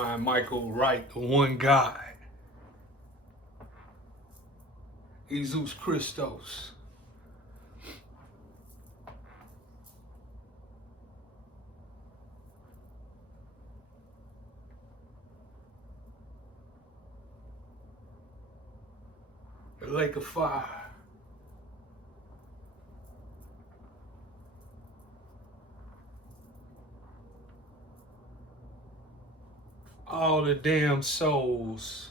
Ryan Michael Wright, the one God. Jesus Christos. The lake of fire. All the damn souls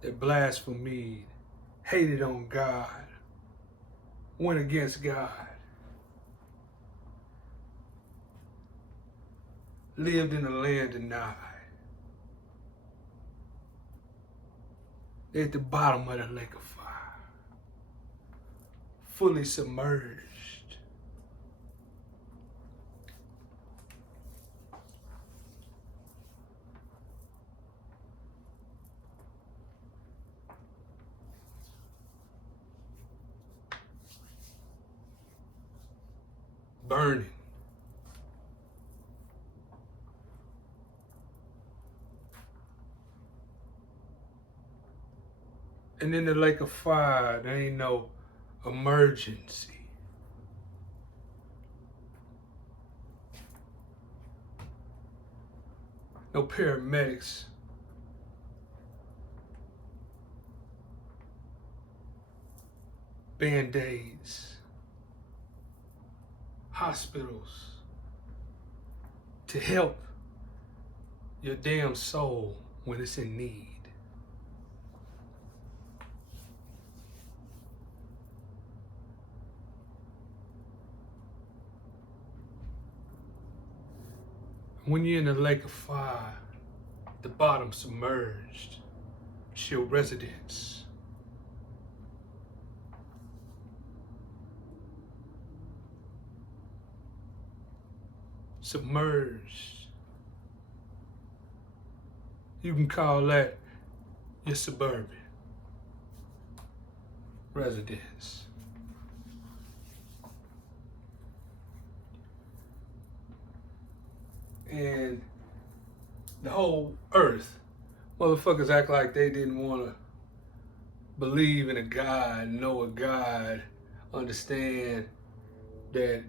that blasphemed, hated on God, went against God, lived in a land denied. They're at the bottom of the lake of fire, fully submerged. Burning. And in the lake of fire, there ain't no emergency. No paramedics. Band-aids. Hospitals. To help your damn soul when it's in need. When you're in the lake of fire, the bottom submerged, it's your residence. Submerged. You can call that your suburban residence. And the whole earth, motherfuckers act like they didn't want to believe in a God, know a God, understand that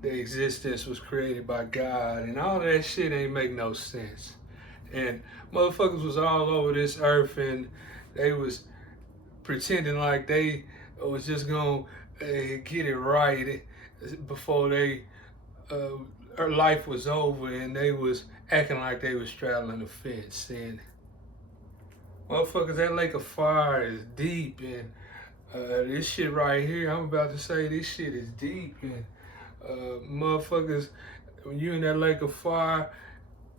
the existence was created by God, and all that shit ain't make no sense. And motherfuckers was all over this earth, and they was pretending like they was just gonna get it right before they her life was over, and they was acting like they was straddling the fence. And motherfuckers, that lake of fire is deep, and this shit right here, I'm about to say this shit is deep, and motherfuckers, when you in that lake of fire,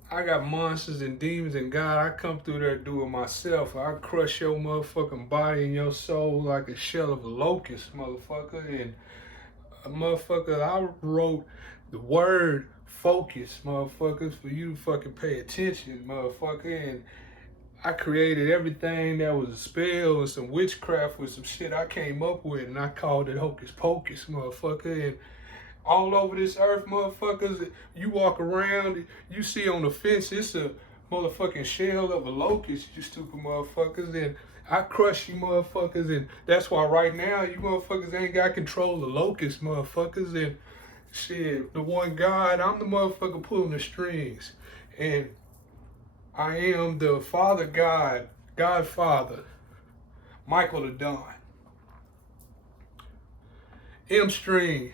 I got monsters and demons and God, I come through there doing myself. I crush your motherfucking body and your soul like a shell of a locust, motherfucker. And motherfucker, I wrote the word focus, motherfuckers, for you to fucking pay attention, motherfucker. And I created everything that was a spell and some witchcraft with some shit I came up with, and I called it hocus pocus, motherfucker. And all over this earth, motherfuckers, you walk around, you see on the fence, it's a motherfucking shell of a locust, you stupid motherfuckers. And I crush you motherfuckers, and that's why right now you motherfuckers ain't got control of the locust, motherfuckers. And shit, the one God, I'm the motherfucker pulling the strings. And I am the Father God, Godfather, Michael the Don. M string.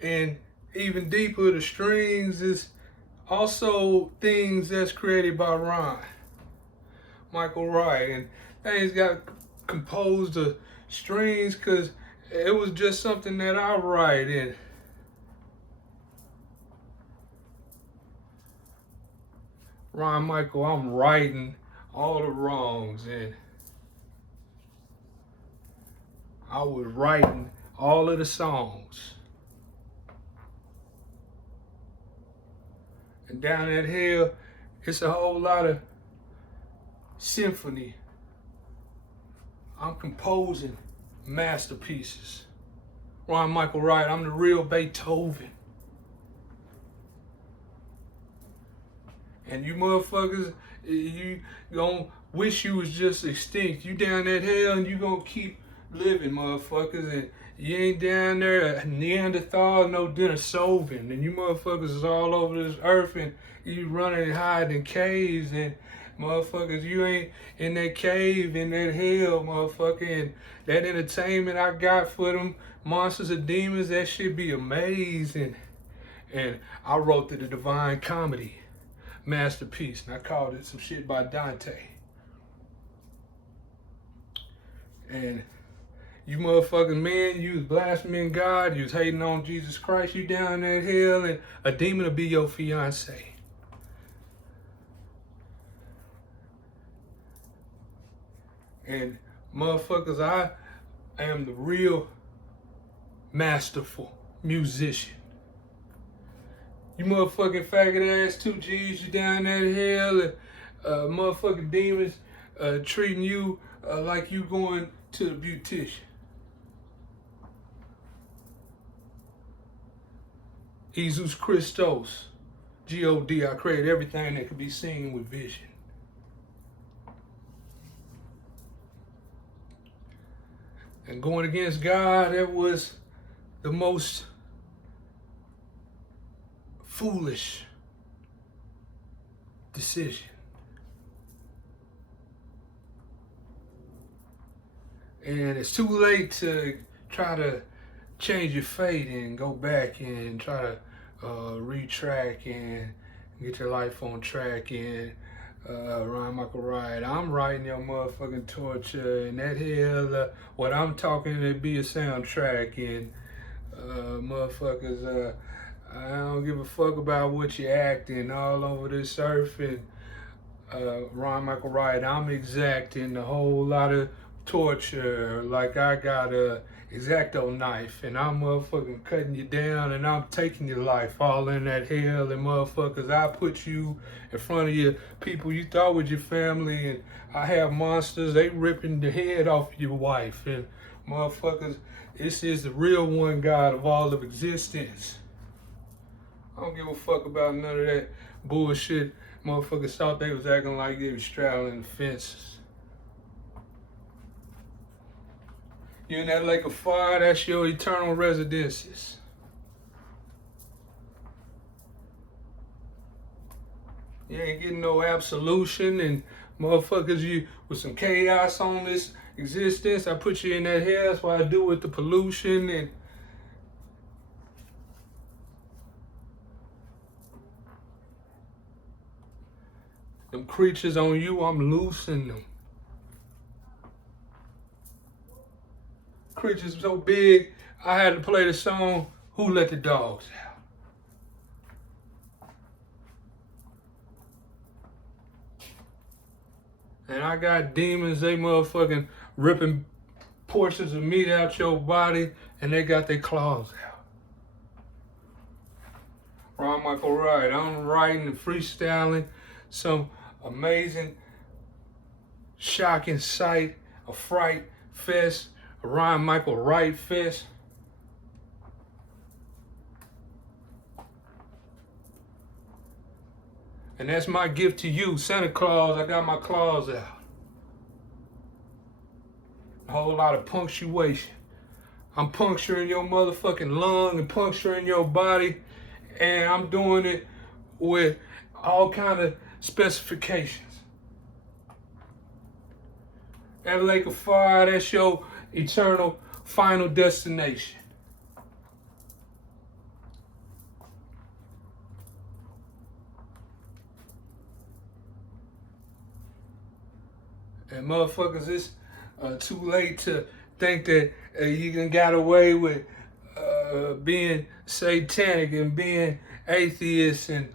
And even deeper, the strings is also things that's created by Ryan Michael Wright. And things got composed of strings because it was just something that I write. And Ryan Michael, I'm righting all the wrongs, and I was writing all of the songs. And down that hill, it's a whole lot of symphony. I'm composing masterpieces. Ryan Michael Wright, I'm the real Beethoven. And you motherfuckers, you gonna wish you was just extinct. You down that hell and you gonna keep living, motherfuckers. And you ain't down there a Neanderthal, no Denisovan. And you motherfuckers is all over this earth and you running and hiding in caves. And motherfuckers, you ain't in that cave, in that hell, motherfucker. And that entertainment I got for them monsters and demons, that shit be amazing. And I wrote the Divine Comedy masterpiece, and I called it some shit by Dante. And you motherfucking man, you was blaspheming God, you was hating on Jesus Christ, you down that hell, and a demon will be your fiance. And motherfuckers, I am the real masterful musician. You motherfucking faggot ass 2Gs, you down that hell, and motherfucking demons treating you like you going to the beautician. Jesus Christos, G-O-D, I created everything that could be seen with vision. And going against God, that was the most foolish decision. And it's too late to try to change your fate and go back and try to retrack and get your life on track and Ryan Michael Wright. I'm writing your motherfucking torture and that hell, what I'm talking, it be a soundtrack and motherfuckers, I don't give a fuck about what you acting all over this earth. And Ron Michael Wright, I'm exacting a whole lot of torture. Like I got a X-Acto knife and I'm motherfucking cutting you down and I'm taking your life all in that hell. And motherfuckers, I put you in front of your people you thought was your family, and I have monsters, they ripping the head off of your wife. And motherfuckers, this is the real one God of all of existence. I don't give a fuck about none of that bullshit. Motherfuckers thought they was acting like they was straddling the fences. You in that lake of fire, that's your eternal residences. You ain't getting no absolution, and motherfuckers, you with some chaos on this existence. I put you in that hell, that's what I do with the pollution. And them creatures on you, I'm loosing them. Creatures so big, I had to play the song, Who Let the Dogs Out? And I got demons, they motherfucking ripping portions of meat out your body, and they got their claws out. Ron Michael Wright, I'm writing and freestyling some amazing, shocking sight, a fright fest, a Ron Michael Wright fest. And that's my gift to you, Santa Claus. I got my claws out. A whole lot of punctuation. I'm puncturing your motherfucking lung and puncturing your body, and I'm doing it with all kind of specifications. That lake of fire, that's your eternal final destination. And motherfuckers, it's too late to think that you can get away with being satanic and being atheist and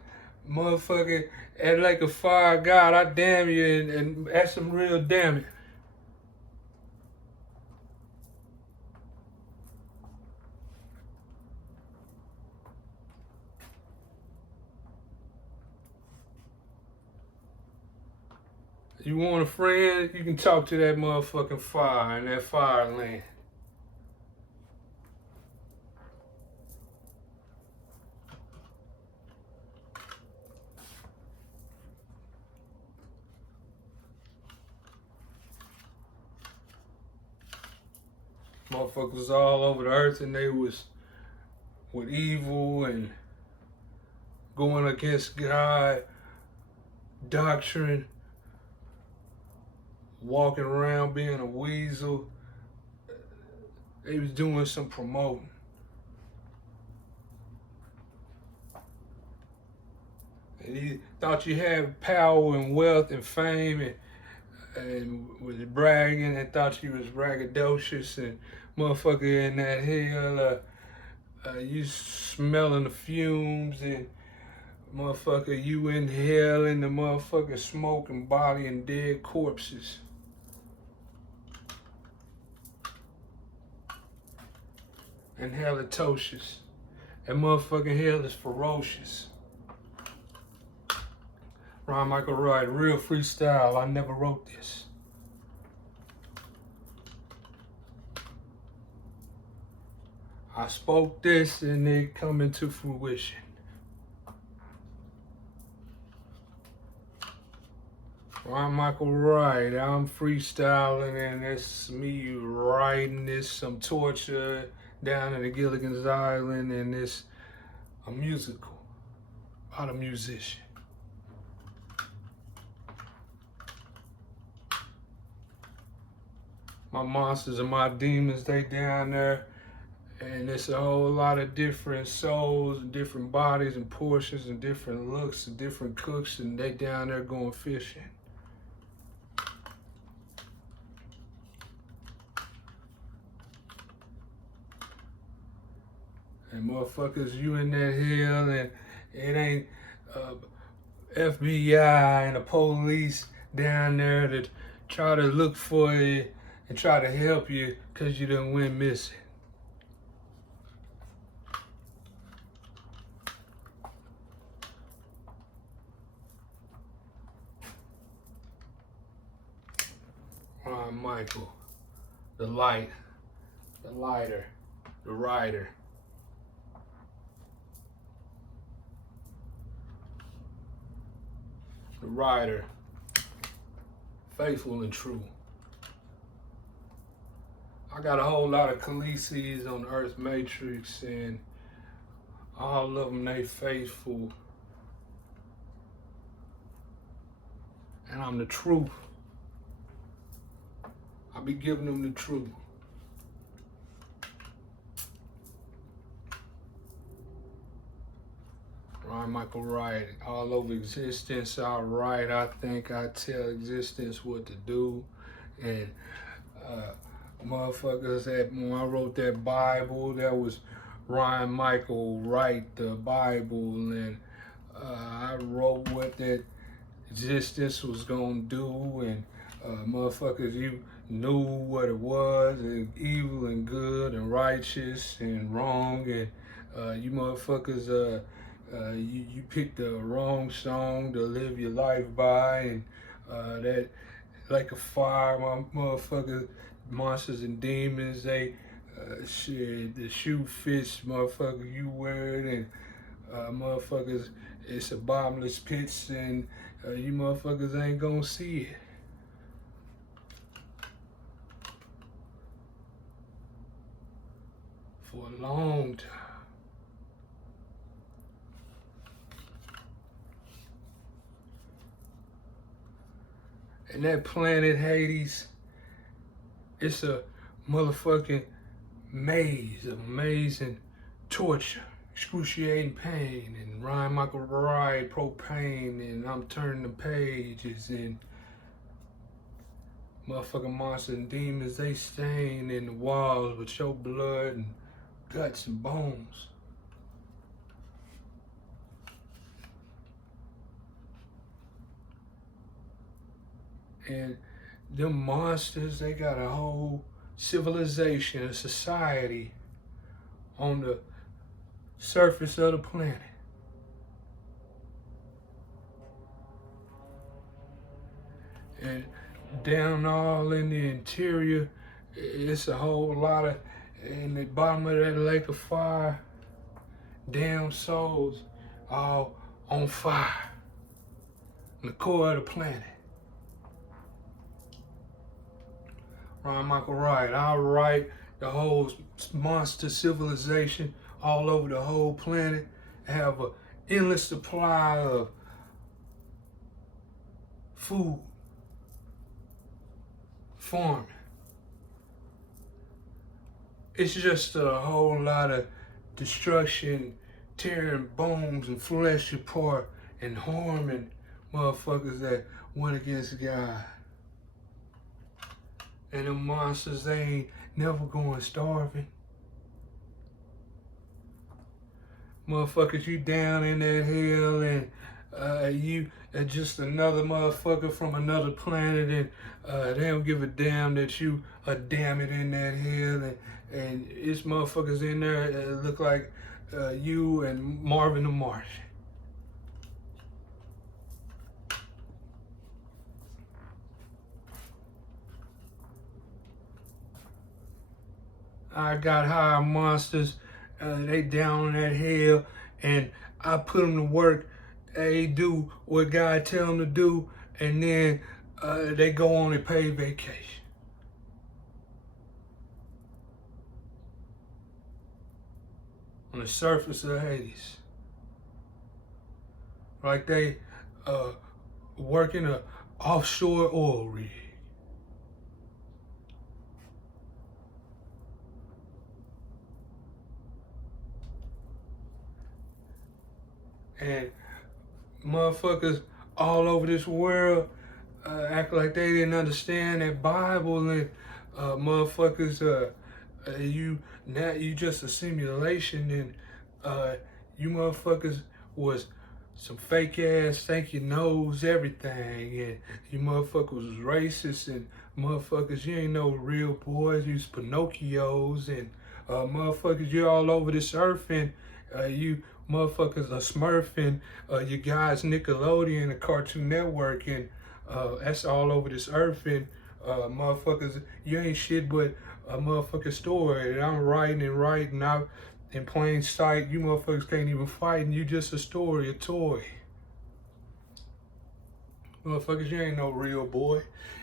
motherfucking at like a fire God, I damn you, and that's some real damn. You want a friend, you can talk to that motherfucking fire in that fire land. Motherfuckers all over the earth, and they was with evil and going against God, doctrine, walking around being a weasel. They was doing some promoting. And he thought you had power and wealth and fame and was bragging and thought you was braggadocious and motherfucker in that hell, you smelling the fumes and motherfucker, you inhaling the motherfucker smoke and body and dead corpses. And halitosis. That motherfucking hell is ferocious. Ron Michael Wright, real freestyle. I never wrote this. I spoke this and it coming to fruition. Ron Michael Wright, I'm freestyling and it's me writing this, some torture down in the Gilligan's Island, and it's a musical about a musician. My monsters and my demons, they down there, and it's a whole lot of different souls and different bodies and portions and different looks and different cooks, and they down there going fishing. And motherfuckers, you in that hell, and it ain't FBI and the police down there to try to look for you and try to help you because you done went missing. Ron Michael, the light, the lighter, the rider. The rider, faithful and true. I got a whole lot of Khaleesi's on Earth Matrix, and all of them, they faithful. And I'm the truth. I be giving them the truth. Ron Michael Wright, all over existence, I write, I think, I tell existence what to do. And motherfuckers, when I wrote that Bible, that was Ron Michael Wright, the Bible, and I wrote what that existence was gonna do, and motherfuckers, you knew what it was, and evil and good and righteous and wrong, and you motherfuckers, you picked the wrong song to live your life by, and that like a fire, my motherfuckers, monsters and demons, they shit, the shoe fits, motherfucker, you wear it, and motherfuckers, it's a bottomless pits, and you motherfuckers ain't gonna see it. For a long time. And that planet Hades, it's a motherfucking maze of amazing torture, excruciating pain, and Ron Michael Wright, propane, and I'm turning the pages, and motherfucking monsters and demons, they stain in the walls with your blood and guts and bones. And them monsters, they got a whole civilization, a society on the surface of the planet. And down all in the interior, it's a whole lot of, in the bottom of that lake of fire, damn souls all on fire in the core of the planet. Ron Michael Wright, I write the whole monster civilization all over the whole planet, have an endless supply of food, farming. It's just a whole lot of destruction, tearing bones and flesh apart and harming motherfuckers that went against God. And them monsters, they ain't never going starving. Motherfuckers, you down in that hell, and you are just another motherfucker from another planet, and they don't give a damn that you are damn it in that hell, and it's motherfuckers in there that look like you and Marvin the Martian. I got higher monsters, they down in that hell, and I put them to work. They do what God tell them to do, and then they go on a paid vacation. On the surface of Hades. Like they working a offshore oil rig. And motherfuckers all over this world act like they didn't understand that Bible, and motherfuckers, you just a simulation, and you motherfuckers was some fake ass, think you knows everything, and you motherfuckers was racist, and motherfuckers, you ain't no real boys, you was Pinocchios, and motherfuckers, you're all over this earth, and you motherfuckers are smurfing you guys Nickelodeon and Cartoon Network, and that's all over this earth, and motherfuckers, you ain't shit but a motherfucking story, and I'm writing out in plain sight. You motherfuckers can't even fight, and you just a story, a toy. Motherfuckers, you ain't no real boy.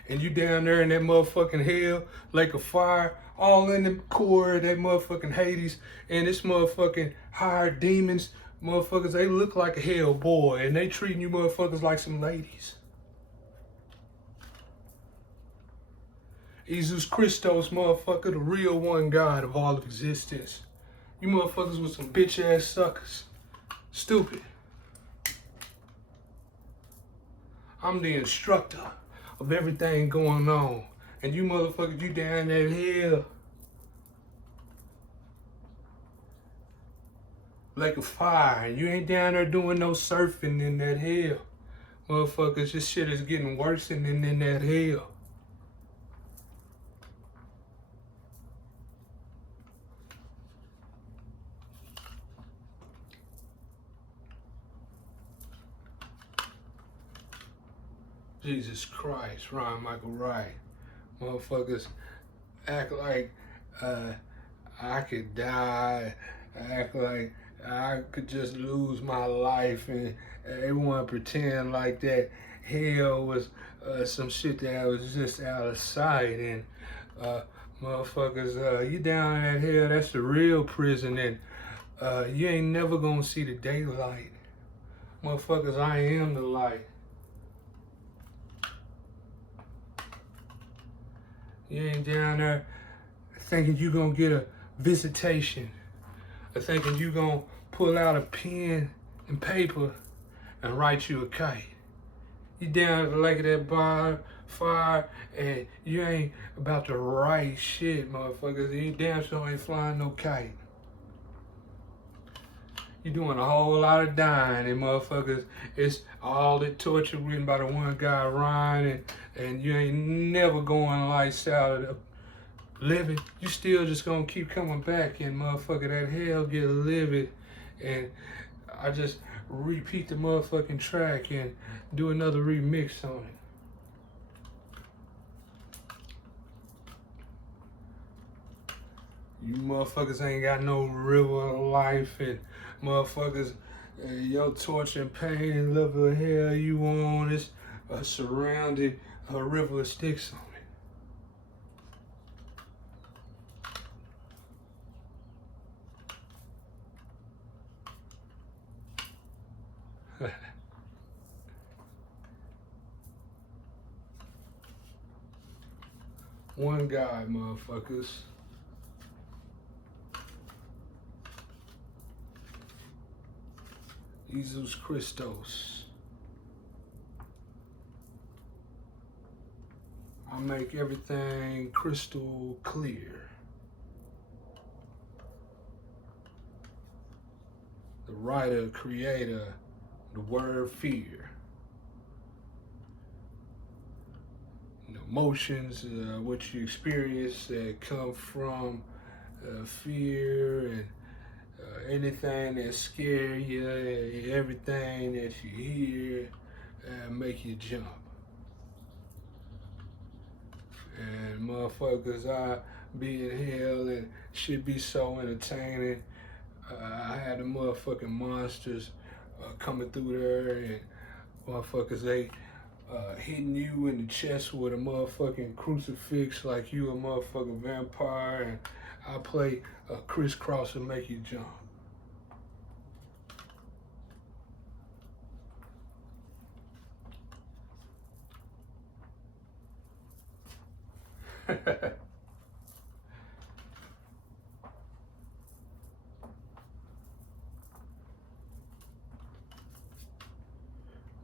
And you down there in that motherfucking hell, lake of fire, all in the core of that motherfucking Hades, and this motherfucking hired demons, motherfuckers, they look like a hell boy, and they treating you motherfuckers like some ladies. Jesus Christos, motherfucker, the real one God of all of existence. You motherfuckers with some bitch ass suckers. Stupid. I'm the instructor of everything going on. And you motherfuckers, you down that hill. Like a fire. And you ain't down there doing no surfing in that hill. Motherfuckers, this shit is getting worse than in that hill. Jesus Christ, Ron Michael Wright. Motherfuckers act like I could die, act like I could just lose my life, and they want to pretend like that hell was some shit that was just out of sight, and motherfuckers, you down in that hell, that's the real prison, and you ain't never gonna see the daylight. Motherfuckers, I am the light. You ain't down there thinking you gonna get a visitation, or thinking you gonna pull out a pen and paper and write you a kite. You down at the lake of that fire, and you ain't about to write shit, motherfuckers. You damn sure ain't flying no kite. You doing a whole lot of dying, and motherfuckers, it's all the torture written by the one guy, Ryan, and you ain't never going lights out living. You still just gonna keep coming back, and motherfucker, that hell get livid, and I just repeat the motherfucking track and do another remix on it. You motherfuckers ain't got no river of life, and motherfuckers, your torture and pain and level of hell you on is surrounded a river of sticks on it. One God, motherfuckers. Jesus Christos. I make everything crystal clear. The writer, creator, the word fear. The emotions, what you experience that come from fear and anything that scare you, everything that you hear make you jump. And motherfuckers, I be in hell and shit be so entertaining. I had the motherfucking monsters coming through there, and motherfuckers, they hitting you in the chest with a motherfucking crucifix like you a motherfucking vampire, and I play crisscross and make you jump.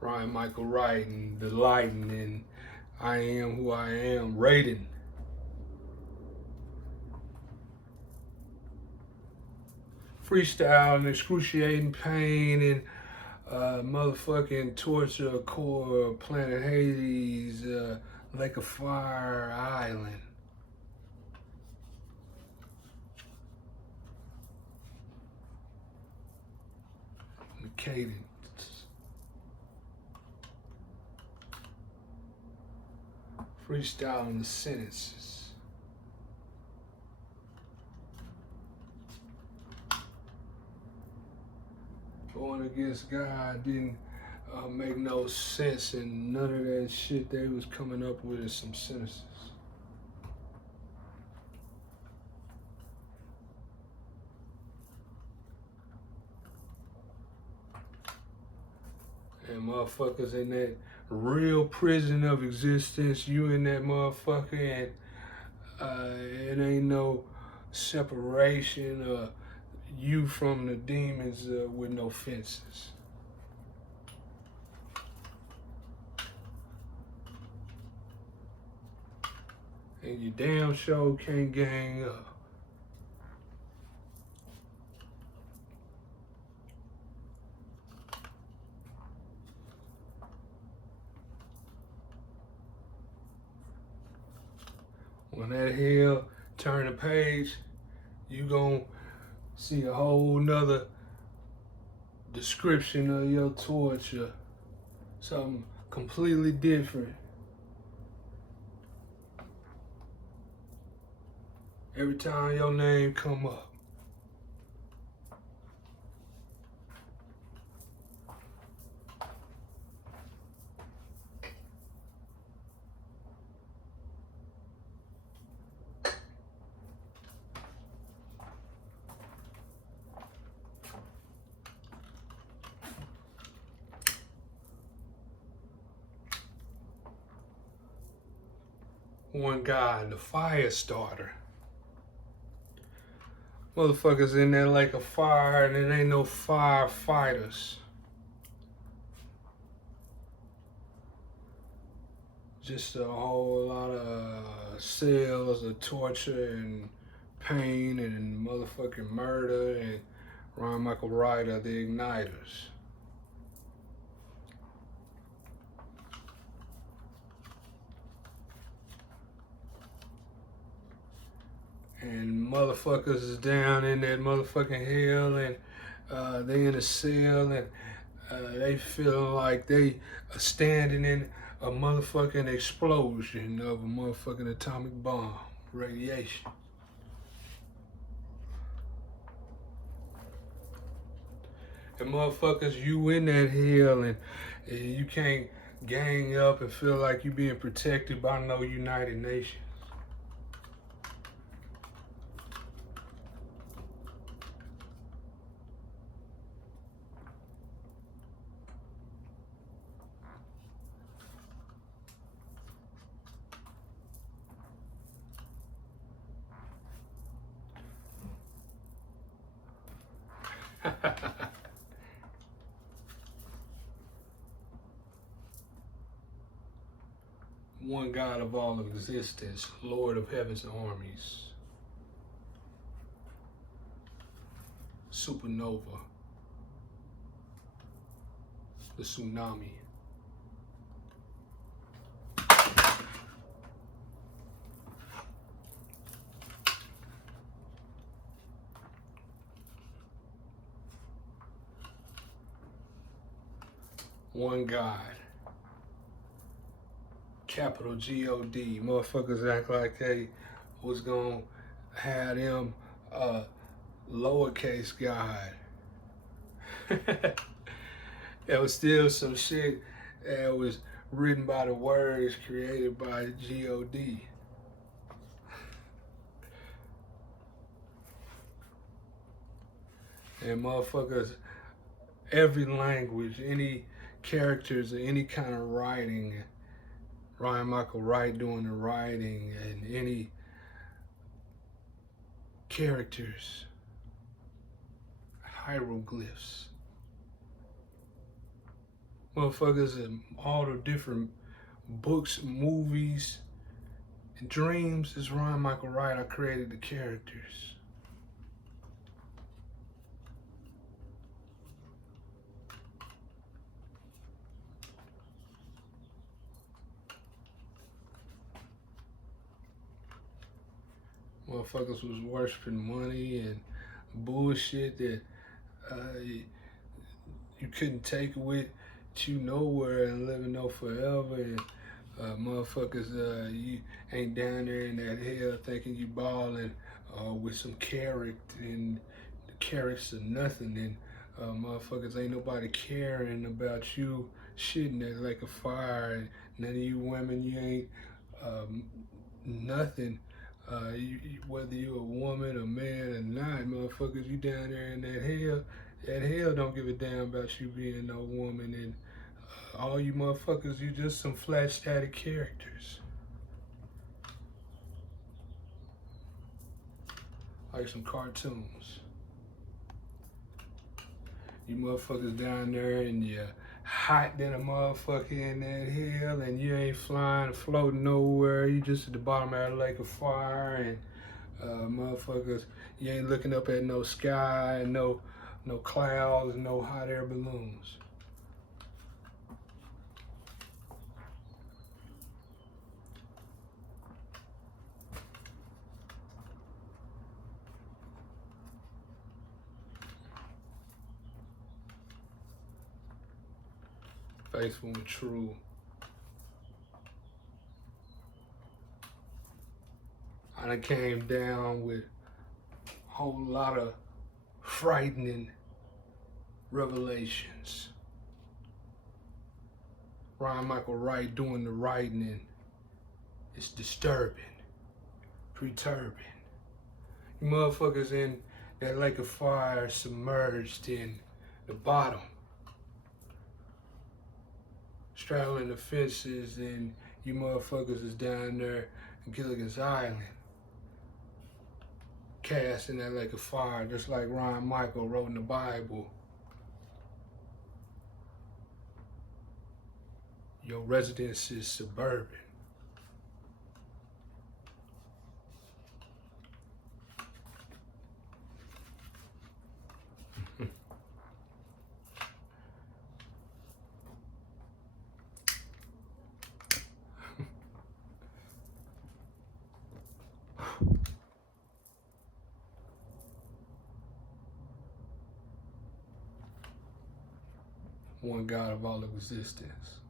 Ryan Michael Wright and the lighting and I am who I am rating. Freestyle and excruciating pain and motherfucking torture, core, planet Hades, Lake of Fire, Island. The cadence. Freestyle in the sentences. Going against God didn't make no sense, and none of that shit they was coming up with is some sentences. And motherfuckers in that real prison of existence, you in that motherfucker, and it ain't no separation you from the demons with no fences. And you damn sure can't gang up. When that hell turn the page, you gon' see a whole nother description of your torture. Something completely different. Every time your name come up. One God, the fire starter. Motherfuckers in there like a fire, and it ain't no firefighters. Just a whole lot of cells of torture and pain and motherfucking murder, and Ryan Michael Wright are the igniters. And motherfuckers is down in that motherfucking hell, and they in a cell, and they feeling like they are standing in a motherfucking explosion of a motherfucking atomic bomb, radiation. And motherfuckers, you in that hell, and you can't gang up and feel like you being protected by no United Nations. one God of all of existence, Lord of heaven's armies. Supernova. The tsunami. One God. Capital G-O-D. Motherfuckers act like they was gonna have them lowercase God. There was still some shit that was written by the words created by G-O-D. And motherfuckers, every language, any characters, or any kind of writing, Ryan Michael Wright doing the writing, and any characters, hieroglyphs. Motherfuckers, and all the different books, movies, and dreams is Ryan Michael Wright. I created the characters. Motherfuckers was worshiping money and bullshit that you couldn't take with you nowhere and living no forever. And motherfuckers, you ain't down there in that hell thinking you balling with some carrot, and the carrots are nothing. And motherfuckers, ain't nobody caring about you shitting that like a fire. And none of you women, you ain't nothing. Whether you a woman, a man, or not, motherfuckers, you down there in that hell don't give a damn about you being no woman. And all you motherfuckers, you just some flat static characters. Like some cartoons. You motherfuckers down there and you're hot than a motherfucker in that hell, and you ain't flying, floating nowhere. You just at the bottom of the lake of fire, and motherfuckers, you ain't looking up at no sky, and no clouds, no hot air balloons. Faithful and true. I done came down with a whole lot of frightening revelations. Ryan Michael Wright doing the writing, and it's disturbing, perturbing. You motherfuckers in that lake of fire, submerged in the bottom, straddling the fences, and you motherfuckers is down there in Gilligan's Island, cast in that lake of fire, just like Ryan Michael wrote in the Bible. Your residence is suburban. One God of all of existence.